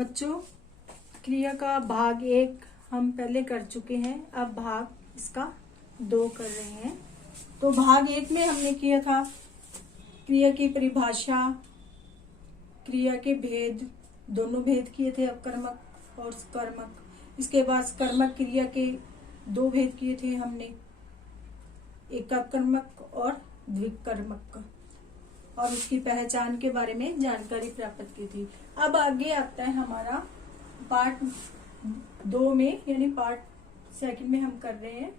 बच्चों, क्रिया का भाग 1 हम पहले कर चुके हैं। अब भाग इसका 2 कर रहे हैं। तो भाग 1 में हमने किया था क्रिया की परिभाषा, क्रिया के भेद, दोनों भेद किए थे, अकर्मक और कर्मक। इसके बाद कर्मक क्रिया के 2 भेद किए थे हमने, एक अकर्मक और द्विकर्मक, और उसकी पहचान के बारे में जानकारी प्राप्त की थी। अब आगे आता है हमारा पार्ट 2 में, यानी पार्ट 2 में हम कर रहे हैं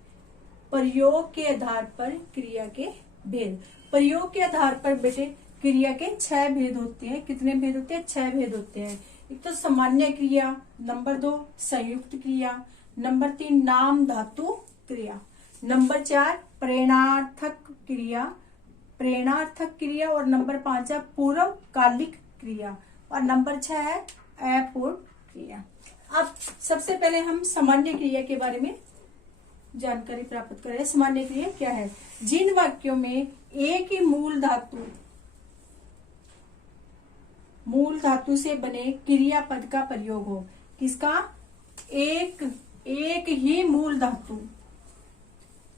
प्रयोग के आधार पर क्रिया के भेद। प्रयोग के आधार पर बेटे क्रिया के 6 भेद होते हैं। कितने भेद होते हैं? 6 भेद होते हैं। एक तो सामान्य क्रिया, नंबर 2 संयुक्त क्रिया, नंबर 3 नाम धातु क्रिया, नंबर 4 प्रेरणार्थक क्रिया और नंबर 5 है पूर्वकालिक क्रिया और नंबर 6 है अपूर्ण क्रिया। अब सबसे पहले हम सामान्य क्रिया के बारे में जानकारी प्राप्त करें। सामान्य क्रिया क्या है? जिन वाक्यों में एक ही मूल धातु से बने क्रियापद का प्रयोग हो। किसका? एक ही मूल धातु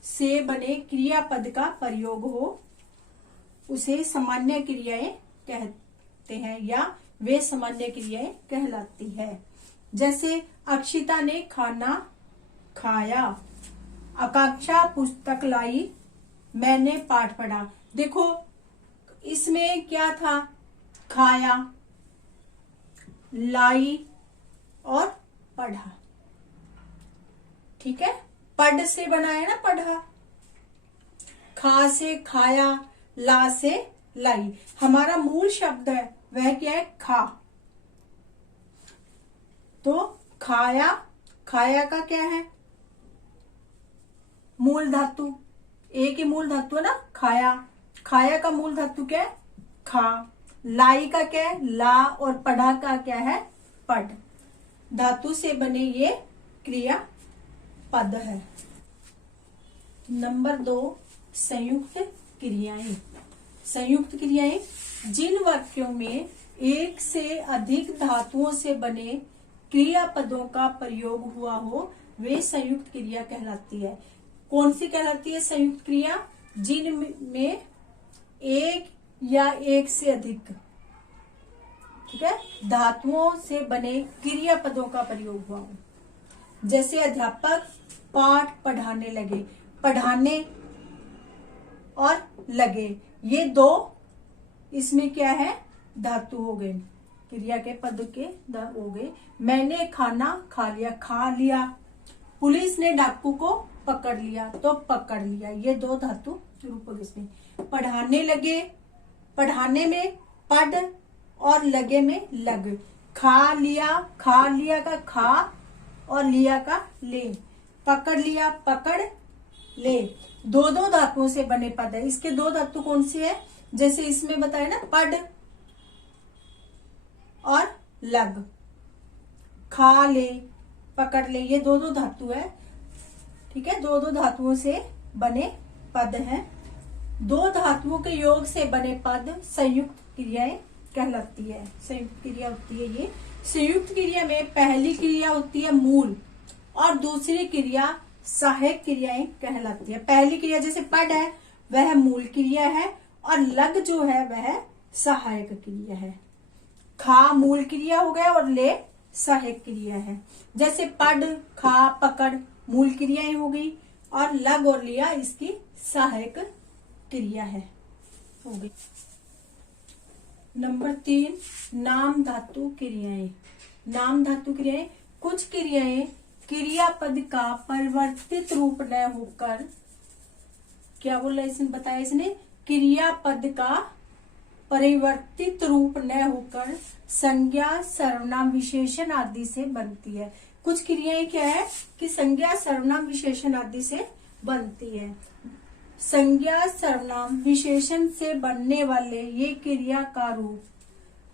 से बने क्रियापद का प्रयोग हो, उसे सामान्य क्रियाएं कहते हैं या वे सामान्य क्रियाएं कहलाती है। जैसे अक्षिता ने खाना खाया, आकांक्षा पुस्तक लाई, मैंने पाठ पढ़ा। देखो इसमें क्या था? खाया, लाई और पढ़ा। ठीक है, पढ़ से बना है ना, पढ़ा। खा से खाया, ला से लाई। हमारा मूल शब्द है वह क्या है? खा। तो खाया, खाया का क्या है? मूल धातु, एक ही मूल धातु है ना, खाया। खाया का मूल धातु क्या है? खा। लाई का क्या है? ला। और पढ़ा का क्या है? पढ़। धातु से बने ये क्रिया पद है। नंबर 2 संयुक्त क्रियाएं। संयुक्त क्रियाएं जिन वाक्यों में एक से अधिक धातुओं से बने क्रियापदों का प्रयोग हुआ हो, वे संयुक्त क्रिया कहलाती है। कौन सी कहलाती है संयुक्त क्रिया? जिनमें एक या एक से अधिक, ठीक है, धातुओं से बने क्रियापदों का प्रयोग हुआ हो। जैसे अध्यापक पाठ पढ़ाने लगे, पढ़ाने और लगे, ये 2 इसमें क्या है? धातु हो गए, क्रिया के पद के हो गए। मैंने खाना खा लिया, खा लिया। पुलिस ने डाकू को पकड़ लिया, तो पकड़ लिया। ये 2 धातु रूप हो गए इसमें। पढ़ाने लगे, पढ़ाने में पढ़ और लगे में लग। खा लिया, खा लिया का खा और लिया का ले। पकड़ लिया, पकड़ ले। 2 धातुओं से बने पद है। इसके 2 धातु कौन सी है? जैसे इसमें बताया ना, पढ़ और लग। खा ले, पकड़ ले, ये 2 धातु है। ठीक है, 2 धातुओं से बने पद हैं। 2 धातुओं के योग से बने पद संयुक्त क्रियाएं कहलाती है। संयुक्त क्रिया होती है ये। संयुक्त क्रिया में पहली क्रिया होती है मूल और दूसरी क्रिया सहायक क्रियाएं कहलाती है। पहली क्रिया जैसे पढ़ है वह मूल क्रिया है और लग जो है वह सहायक क्रिया है। खा मूल क्रिया हो गया और ले सहायक क्रिया है। जैसे पढ़, खा, पकड़ मूल क्रियाएं हो गई और लग और लिया इसकी सहायक क्रिया है, हो गई। नंबर 3 नाम धातु क्रियाएं। नाम धातु क्रियाएं कुछ क्रियाएं क्रियापद का परिवर्तित रूप न होकर, क्या बोला इसने, बताया इसने, क्रियापद का परिवर्तित रूप न होकर संज्ञा, सर्वनाम, विशेषण आदि से बनती है। कुछ क्रियाएं क्या है कि संज्ञा, सर्वनाम, विशेषण आदि से बनती है। संज्ञा, सर्वनाम, विशेषण से बनने वाले ये क्रिया का रूप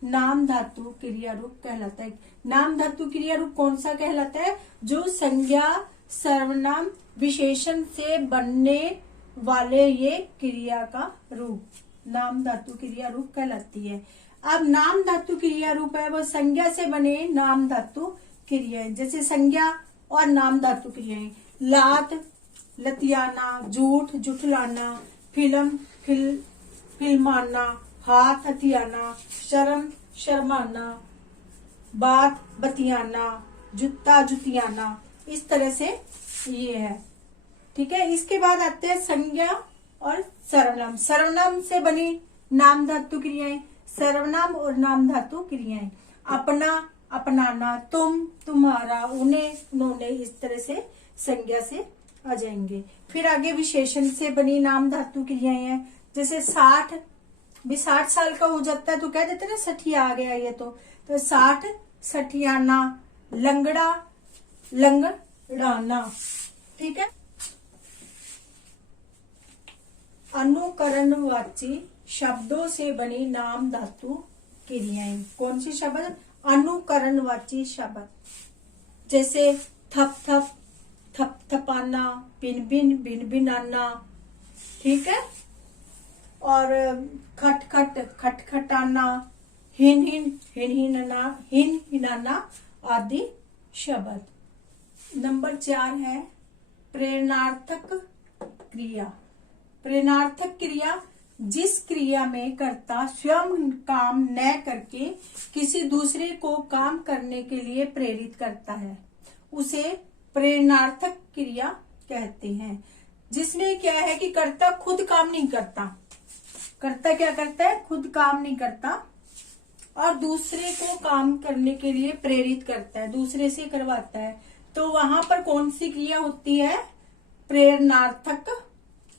नाम धातु क्रिया रूप कहलाता है। नाम धातु क्रिया रूप कौन सा कहलाता है? जो संज्ञा, सर्वनाम, विशेषण से बनने वाले ये क्रिया का रूप नाम धातु क्रिया रूप कहलाती है। अब नाम धातु क्रिया रूप है वो संज्ञा से बने नाम धातु क्रियाएं, जैसे संज्ञा और नाम धातु क्रियाएं, लात लतियाना, झूठ जुठलाना, फिल्म फिल्माना, हाथ हथियाना, शर्म शर्माना, बात बतियाना, जूता जुतियाना, इस तरह से ये है। ठीक है, इसके बाद आते हैं संज्ञा और सर्वनाम। सर्वनाम से बनी नाम धातु क्रियाएं, सर्वनाम और नाम धातु क्रियाएं, अपना अपनाना, तुम तुम्हारा, उन्हें उन्होंने, इस तरह से संज्ञा से आ जाएंगे। फिर आगे विशेषण से बनी नाम धातु क्रियाएं हैं, जैसे 60 भी 60 साल का हो जाता है तो कह देते ना सठिया आ गया ये, तो 60 सठियाना, लंगड़ा लंगड़ाना। ठीक है, अनुकरणवाची शब्दों से बनी नाम धातु क्रियाएं। कौन सी शब्द? अनुकरणवाची शब्द, जैसे थप थप थप थपाना, बिन बिन बिन बिनाना। ठीक है, और खट खट खट खटाना, हिन हिन हिन हिनाना आदि शब्द। नंबर 4 है प्रेरणार्थक क्रिया। प्रेरणार्थक क्रिया जिस क्रिया में कर्ता स्वयं काम न करके किसी दूसरे को काम करने के लिए प्रेरित करता है, उसे प्रेरणार्थक क्रिया कहते हैं। जिसमें क्या है कि कर्ता खुद काम नहीं करता, कर्ता क्या करता है? खुद काम नहीं करता और दूसरे को काम करने के लिए प्रेरित करता है, दूसरे से करवाता है, तो वहां पर कौन सी क्रिया होती है? प्रेरणार्थक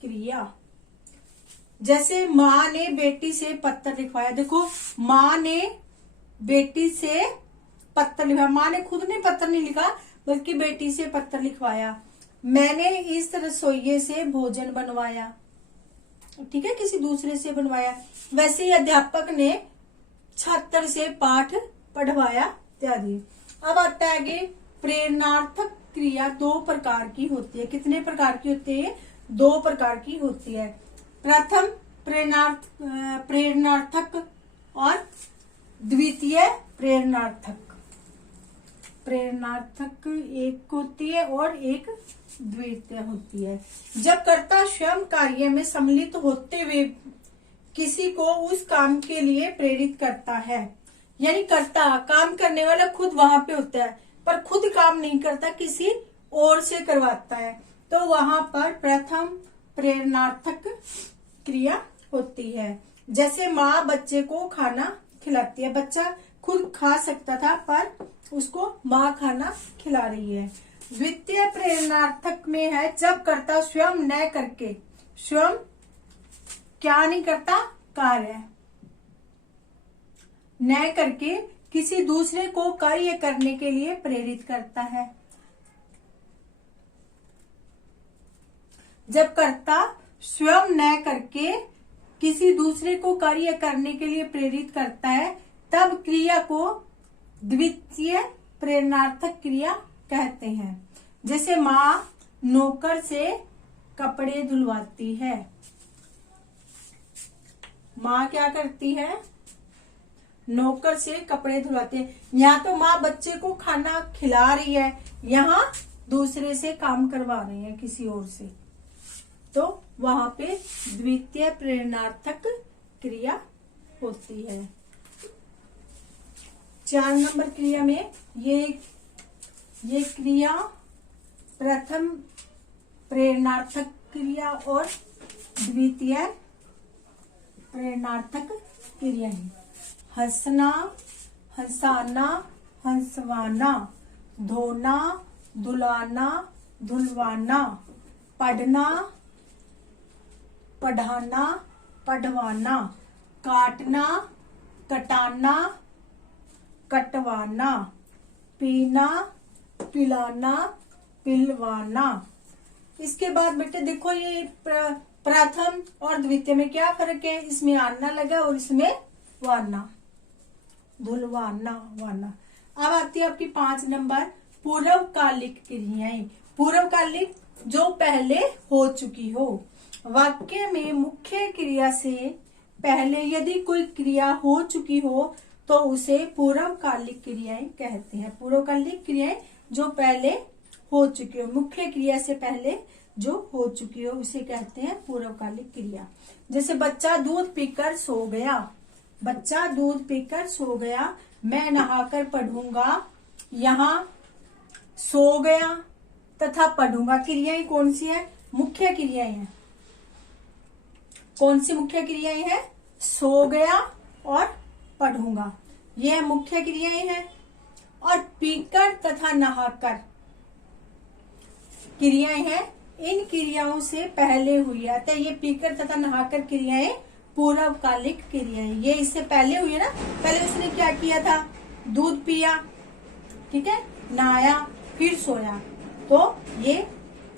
क्रिया। जैसे माँ ने बेटी से पत्र लिखवाया, देखो माँ ने बेटी से पत्र लिखवाया, माँ ने खुद ने पत्र नहीं लिखा बल्कि बेटी से पत्र लिखवाया। मैंने इस रसोइये से भोजन बनवाया, ठीक है, किसी दूसरे से बनवाया। वैसे ही अध्यापक ने छात्र से पाठ पढ़वाया इत्यादि। अब आता है आगे प्रेरणार्थक क्रिया 2 प्रकार की होती है। कितने प्रकार की होती है? 2 प्रकार की होती है। प्रथम प्रेरणार्थक और द्वितीय प्रेरणार्थक। प्रेरणार्थक एक होती है और एक द्वितीय होती है। जब कर्ता स्वयं कार्य में सम्मिलित होते हुए किसी को उस काम के लिए प्रेरित करता है, यानी कर्ता काम करने वाला खुद वहां पे होता है पर खुद काम नहीं करता, किसी और से करवाता है, तो वहां पर प्रथम प्रेरणार्थक क्रिया होती है। जैसे माँ बच्चे को खाना खिलाती है, बच्चा खुद खा सकता था पर उसको माँ खाना खिला रही है। द्वितीय प्रेरणार्थक में है जब कर्ता स्वयं न करके, स्वयं क्या नहीं करता? कार्य न करके किसी दूसरे को कार्य करने के लिए प्रेरित करता है। जब कर्ता स्वयं न करके किसी दूसरे को कार्य करने के लिए प्रेरित करता है तब क्रिया को द्वितीय प्रेरणार्थक क्रिया कहते हैं। जैसे माँ नौकर से कपड़े धुलवाती है, माँ क्या करती है? नौकर से कपड़े धुलवाती है। यहाँ तो माँ बच्चे को खाना खिला रही है, यहाँ दूसरे से काम करवा रही है किसी और से, तो वहां पे द्वितीय प्रेरणार्थक क्रिया होती है। 4 नंबर क्रिया में ये क्रिया प्रथम प्रेरणार्थक क्रिया और द्वितीय प्रेरणार्थक क्रिया है। हंसना, हंसाना, हंसवाना, धोना, धुलाना, धुलवाना, पढ़ना, पढ़ाना, पढ़वाना, काटना, कटाना, कटवाना, पीना, पिलाना, पिलवाना। इसके बाद बेटे देखो ये प्रथम और द्वितीय में क्या फर्क है? इसमें आना लगा और इसमें वाना, धुलवाना, वाना। अब आती है आपकी 5 नंबर पूर्वकालिक क्रियाएं। पूर्वकालिक जो पहले हो चुकी हो। वाक्य में मुख्य क्रिया से पहले यदि कोई क्रिया हो चुकी हो तो उसे पूर्वकालिक क्रियाएं कहते हैं। पूर्वकालिक क्रियाएं जो पहले हो चुकी हो, मुख्य क्रिया से पहले जो हो चुकी हो उसे कहते हैं पूर्वकालिक क्रिया। जैसे बच्चा दूध पीकर सो गया, बच्चा दूध पीकर सो गया, मैं नहाकर पढ़ूंगा, यहाँ सो गया तथा पढ़ूंगा क्रियाएं कौन सी है? मुख्य क्रियाएं हैं। कौन सी मुख्य क्रियाएं हैं? सो गया और पढ़ूंगा, यह मुख्य क्रियाएं हैं। और पीकर तथा नहाकर क्रियाएं हैं, इन क्रियाओं से पहले हुई है। अतः ये पीकर तथा नहाकर क्रियाएं पूर्वकालिक क्रियाएं, ये इससे पहले हुई है ना। पहले उसने क्या किया था? दूध पिया, ठीक है, नहाया, फिर सोया, तो ये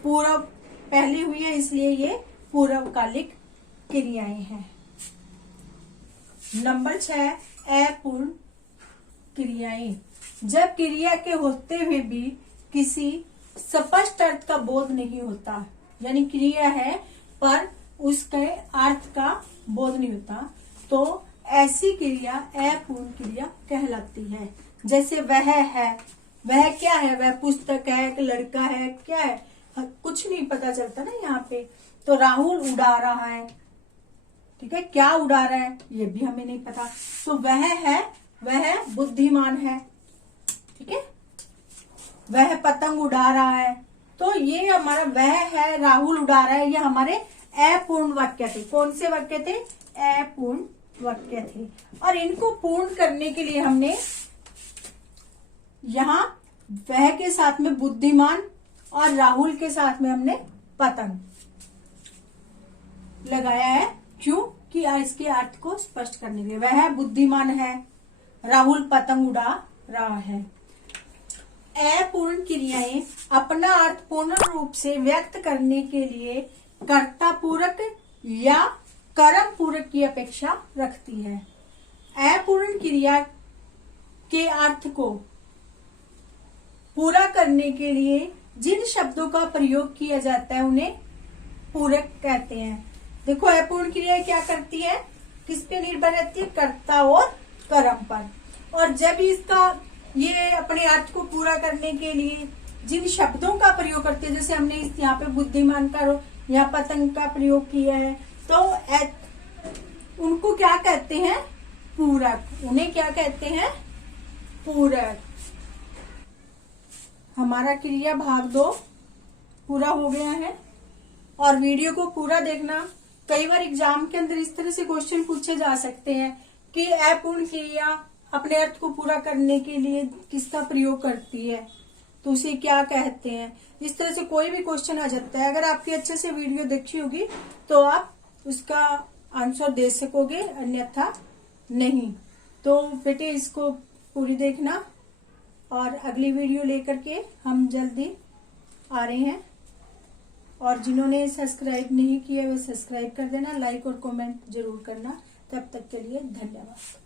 पूर्व पहले हुई है, इसलिए ये पूर्वकालिक क्रियाएं हैं। नंबर 6, अपूर्ण क्रियाएं। जब क्रिया के होते हुए भी किसी स्पष्ट अर्थ का बोध नहीं होता, यानी क्रिया है पर उसके अर्थ का बोध नहीं होता, तो ऐसी क्रिया अपूर्ण क्रिया कहलाती है। जैसे वह है, वह क्या है? वह पुस्तक है, एक लड़का है, क्या है? कुछ नहीं पता चलता ना यहाँ पे। तो राहुल उड़ा रहा है, ठीक है, क्या उड़ा रहा है ये भी हमें नहीं पता। तो वह है, वह बुद्धिमान है, ठीक है, वह पतंग उड़ा रहा है। तो ये हमारा वह है, राहुल उड़ा रहा है, ये हमारे अपूर्ण वाक्य थे। कौन से वाक्य थे? अपूर्ण वाक्य थे। और इनको पूर्ण करने के लिए हमने यहाँ वह के साथ में बुद्धिमान और राहुल के साथ में हमने पतंग लगाया है। क्यों? कि इसके अर्थ को स्पष्ट करने के लिए। वह बुद्धिमान है, राहुल पतंग उड़ा रहा है। अपूर्ण क्रियाएं अपना अर्थ पूर्ण रूप से व्यक्त करने के लिए कर्ता पूरक या कर्म पूरक की अपेक्षा रखती है। अपूर्ण क्रिया के अर्थ को पूरा करने के लिए जिन शब्दों का प्रयोग किया जाता है उन्हें पूरक कहते हैं। देखो, अपूर्ण क्रिया क्या करती है? किस पे निर्भर रहती है? कर्ता और कर्म पर। और जब इसका ये अपने अर्थ को पूरा करने के लिए जिन शब्दों का प्रयोग करते हैं, जैसे हमने यहाँ पे बुद्धिमान का या पतंग का प्रयोग किया है, तो उनको क्या कहते हैं? पूरक। उन्हें क्या कहते हैं? पूरक। हमारा क्रिया भाग 2 पूरा हो गया है। और वीडियो को पूरा देखना। कई बार एग्जाम के अंदर इस तरह से क्वेश्चन पूछे जा सकते हैं कि अपूर्ण क्रिया अपने अर्थ को पूरा करने के लिए किसका प्रयोग करती है, तो उसे क्या कहते हैं। इस तरह से कोई भी क्वेश्चन आ जाता है। अगर आपकी अच्छे से वीडियो देखी होगी तो आप उसका आंसर दे सकोगे, अन्यथा नहीं। तो बेटे इसको पूरी देखना। और अगली वीडियो लेकर के हम जल्दी आ रहे हैं। और जिन्होंने सब्सक्राइब नहीं किया वे सब्सक्राइब कर देना, लाइक और कमेंट जरूर करना। तब तक के लिए धन्यवाद।